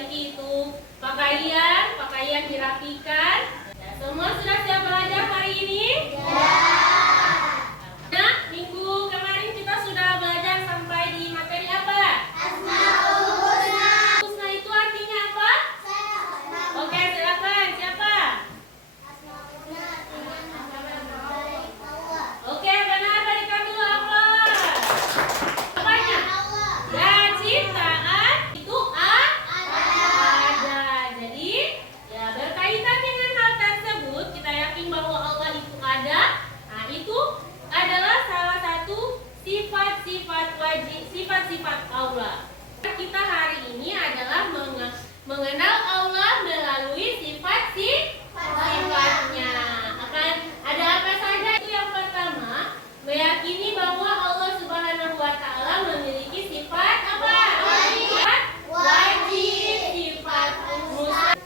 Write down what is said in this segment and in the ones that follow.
memperbaiki itu pakaian dirapikan. Ya, semua sudah siap belajar hari ini? Ya. Nah, minggu kemarin kita sudah belajar sampai di materi apa? Asmaul Husna. Husna itu artinya apa? Oke, silakan. Siapa? Asmaul Husna artinya nama baik Allah. Oke, benar, berikan dulu aplaus. Apanya? Ya, ciptaan itu ada. Jadi, ya berkaitan dengan hal tersebut, kita yakin bahwa Allah itu ada. Nah, itu adalah salah satu sifat-sifat wajib, sifat-sifat Allah. Kita hari ini adalah mengenal Allah melalui sifat-sifatnya. Akan ada apa saja? Itu yang pertama, meyakini bahwa Allah Subhanahu wa Ta'ala memiliki sifat apa? Sifat wajib, sifat mustahil.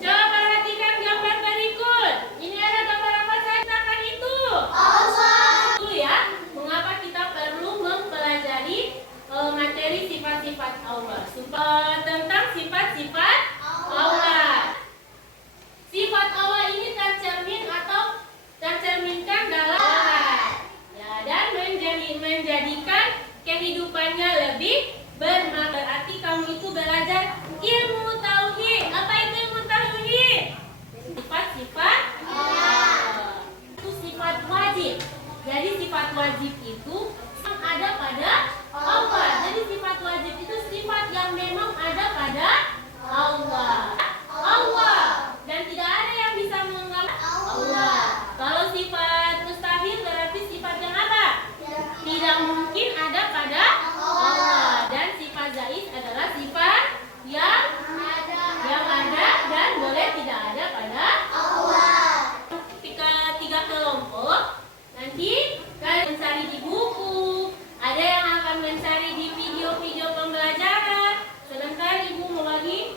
Coba perhatikan gambar berikut. Ini ada gambar apa saja kan itu? Allah. Dulu ya, mengapa kita perlu mempelajari materi sifat-sifat Allah? Tentang sifat-sifat Allah. Sifat Allah ini tercerminkan dalam Al-Quran. Ya, dan menjadikan kehidupannya lebih bermakna. Berarti kamu itu belajar ilmu tauhid. Apa itu ilmu tauhid? Sifat-sifat Allah. Itu sifat wajib. Jadi sifat wajib itu ada pada Allah. Jadi sifat wajib itu sifat yang memang ada pada Allah. Dan tidak ada yang bisa menggantikan Allah. Kalau sifat mustahil berarti sifat yang apa? Tidak mungkin ada pada Allah. Dan sifat zaiz adalah sifat yang ada dan boleh tidak ada pada Allah. Tiga kelompok. Nanti kalian mencari di buku, ada yang akan mencari di video-video pembelajaran. Sebentar ibu mau bagi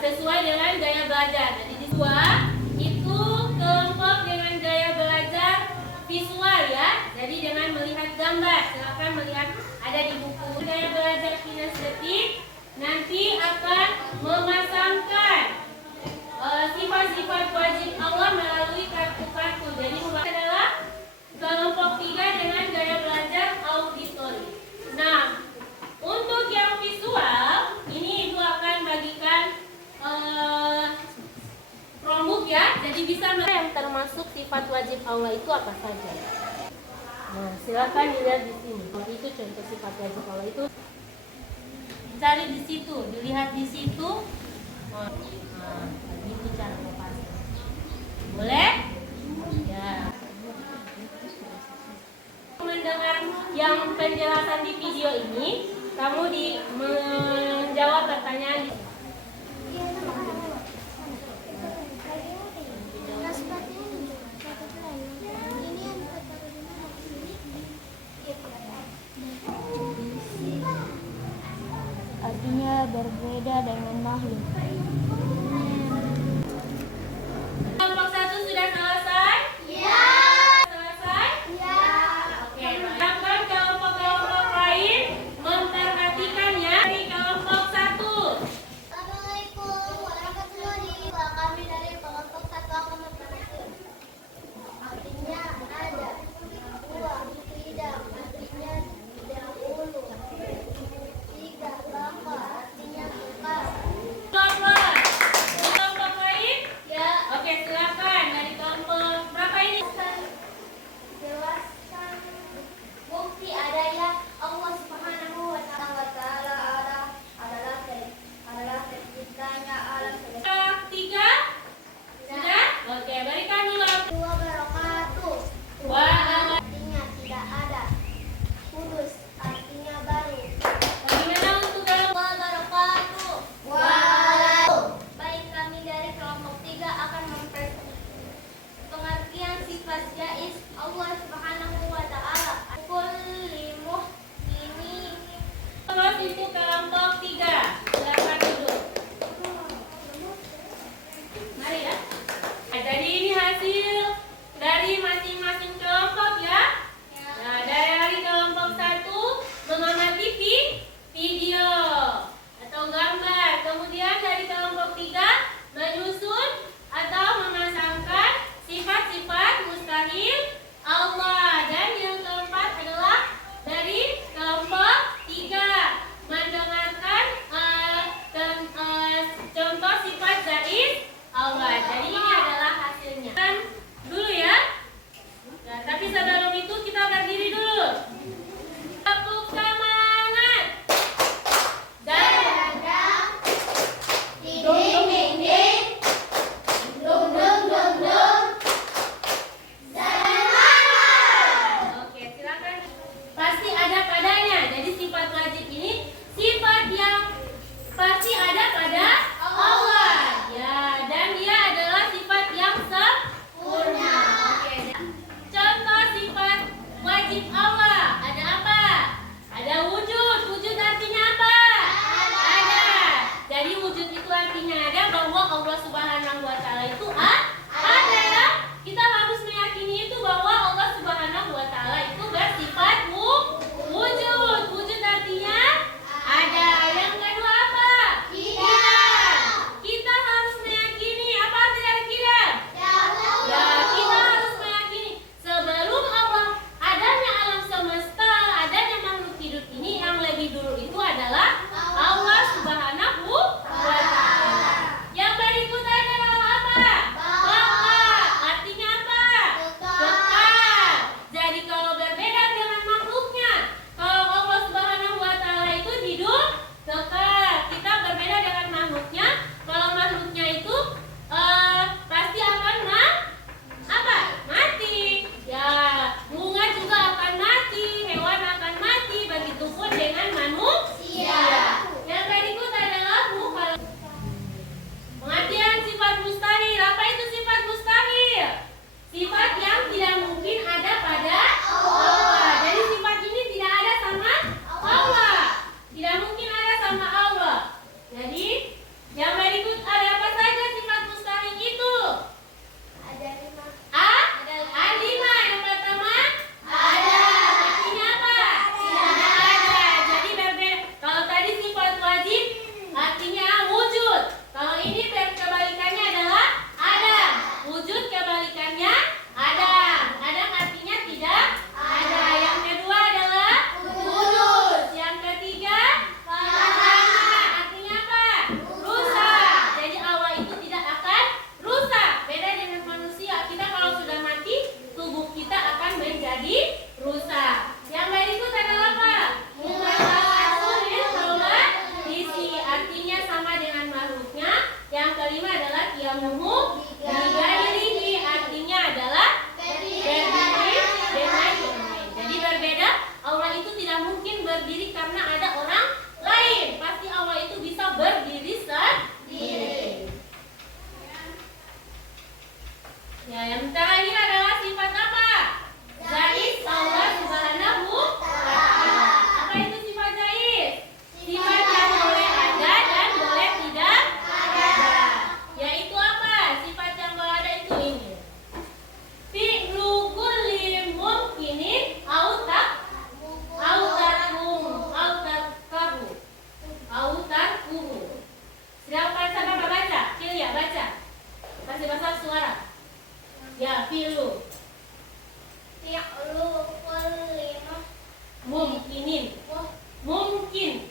sesuai dengan gaya belajar. Jadi di dua itu kelompok dengan gaya belajar visual ya. Jadi dengan melihat gambar. Silakan melihat ada di buku. Gaya belajar kinestetik nanti akan memasangkan sifat-sifat wajib Allah melalui kartu-kartu. Jadi adalah kelompok 3 dengan gaya belajar auditori. Nah, untuk yang visual, ini ibu akan bagikan Chromebook ya. Jadi bisa yang termasuk sifat wajib Allah itu apa saja. Nah, silakan dilihat di sini. Itu contoh sifat wajib Allah itu. Cari di situ, dilihat di situ. Nah, itu cara lepasnya. Boleh? Ya. Mendengar yang penjelasan di video ini, kamu menjawab pertanyaan di artinya berbeda dengan makhluk. Kelompok 1 sudah selesai? Ya. Selesai? Ya. Oke, harapkan kelompok-kelompok lain memperhatikan ya. Dari kelompok 1. Assalamualaikum warahmatullahi wabarakatuh. Kami dari kelompok 1 akan memperhatikan. Artinya ada. 2. Tidak. Artinya dahulu. 3. Bapa. Artinya suka. Kelompok Jadi yang berikut ada apa saja sifat mustahil itu? Ada 5. Ada 5. Yang pertama ada. Artinya apa? Tidak ada. Jadi berbeda. Kalau tadi sifat wajib artinya wujud. Kalau ini kebalikannya adalah ada. Wujud kebalikannya ada. Ada artinya tidak ada. Yang kedua adalah kudus. Yang ketiga artinya apa? Rusak. Jadi Allah itu tidak akan rusak. Beda dengan manusia. Kita kalau sudah mati, tubuh kita akan menjadi rusak. Yang berikut adalah apa? Isi artinya sama dengan makhluknya. Yang kelima adalah qiyamuhu bigairihi, artinya adalah berdiri dengan yang lain. Jadi berbeda. Allah itu tidak mungkin berdiri karena ada orang lain. Pasti Allah itu bisa berdiri sendiri. Ya, yang terakhir adalah sifat apa? Zait Allah Subhanahu wa ta'ala. Apa itu sifat zait? Sifat yang boleh ada dan boleh tidak ada. Yaitu apa? Sifat yang boleh ada itu ini. Fi'lu kulli mumkinin au tarkuhu. Silakan sama baca. Kilya baca. Kasih bahasa suara. Ya, fi'lu. Fi'lu kulli Mumkinin. Mumkinin.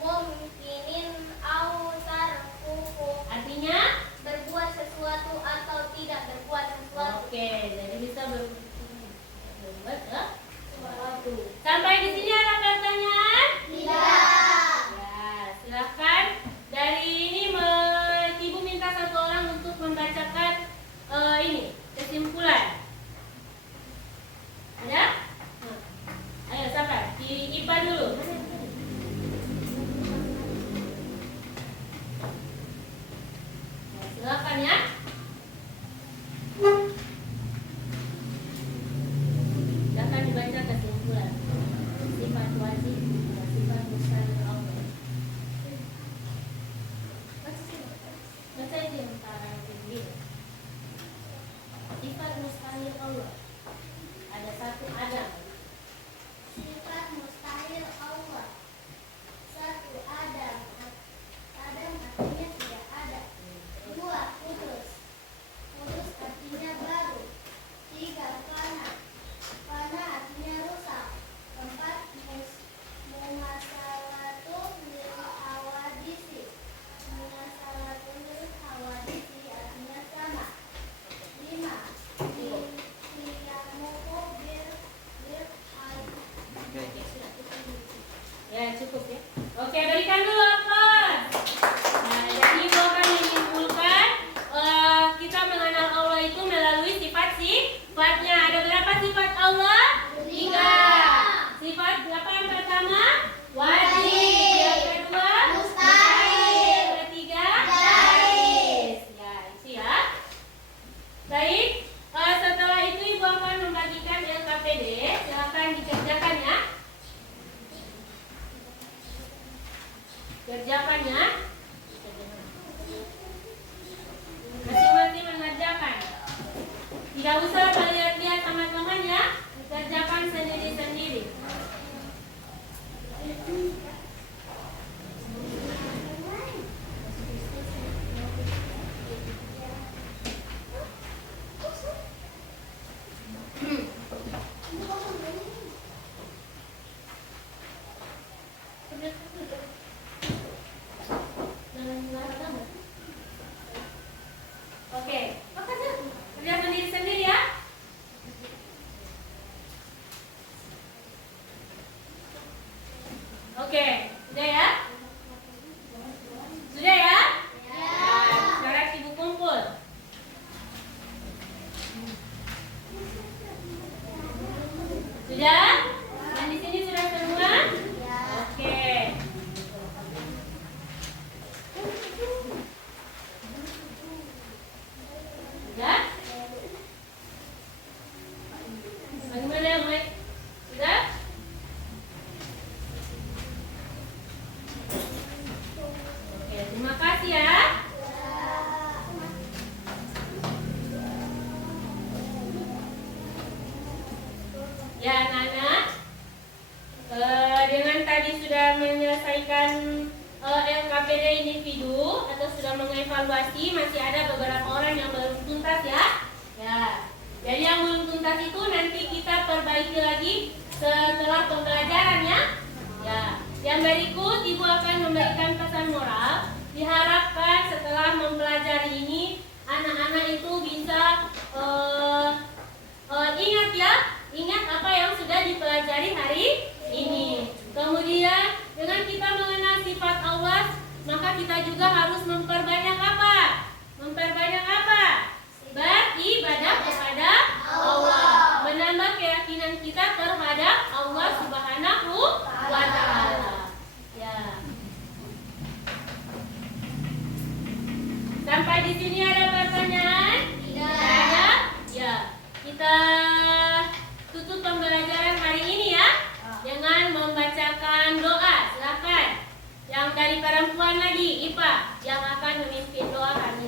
mumkinin au tarkuhu. Artinya Berbuat sesuatu atau tidak berbuat sesuatu. oke, jadi bisa berbuat sesuatu. Sampai di sini ada pertanyaan? Tidak. Ya, silakan. Dari ini Ibu minta satu orang untuk membacakan ini kesimpulan. Ada? Ayo siapa? Di IPA dulu. Silakan ya. Silakan dibaca kesimpulan. Sifat wajib, sifat mustahil Allah. Baca itu yang sekarang ini. Sifat mustahil Allah. Ada 1 Adam. Sifat mustahil Allah. 1. Adam. Adam artinya tidak ada. 2. Kudus. Kudus artinya baru. 3. Fana. Fana artinya rusak. 4. Mumasalatu lil hawadisi. Mumasalatu lil hawadisi artinya sama. 5. Qiyamuhu bil Ya, cukup ya. Oke, berikan dulu aplaus. Nah, jadi Ibu akan menyimpulkan kita mengenal Allah itu melalui sifatnya. Ada berapa sifat Allah? 3. Sifat apa yang pertama? Wajib. Yang kedua? Mustahil. Yang ketiga? Jaiz. Ya, itu ya. Baik, setelah itu Ibu akan membagikan LKPD. Silakan dikerjakan ya. Kerjakannya. Masing-masing mengerjakan. Tidak usah melihat-lihat sama teman ya. Kerjakan sendiri-sendiri. Oke, kerja sendiri-sendiri ya. Oke, sudah ya? Sudah ya? Nah, sekarang Ibu kumpul. Sudah? Dan di sini sudah semua? Oke. Sudah? Bagaimana yang baik? Sudah? sudah menyelesaikan LKPD individu atau sudah mengevaluasi, masih ada beberapa orang yang belum tuntas ya. Ya. Jadi yang belum tuntas itu nanti kita perbaiki lagi setelah pembelajaran ya. Ya. Yang berikut Ibu akan memberikan pesan moral. Diharapkan setelah mempelajari ini anak-anak itu bisa ingat ya, ingat apa yang sudah dipelajari hari ini. Kemudian dengan kita mengenal sifat Allah, maka kita juga harus memperbanyak apa? Memperbanyak apa? Beribadah kepada Allah, menambah keyakinan kita terhadap Allah Subhanahu wa Ta'ala. Ya. Sampai di sini ada pertanyaan? Tidak ada? Ya. Kita tutup pembelajaran hari ini ya dengan membacakan doa. Silakan. Yang dari perempuan lagi, Ipa, yang akan memimpin doa hari ini.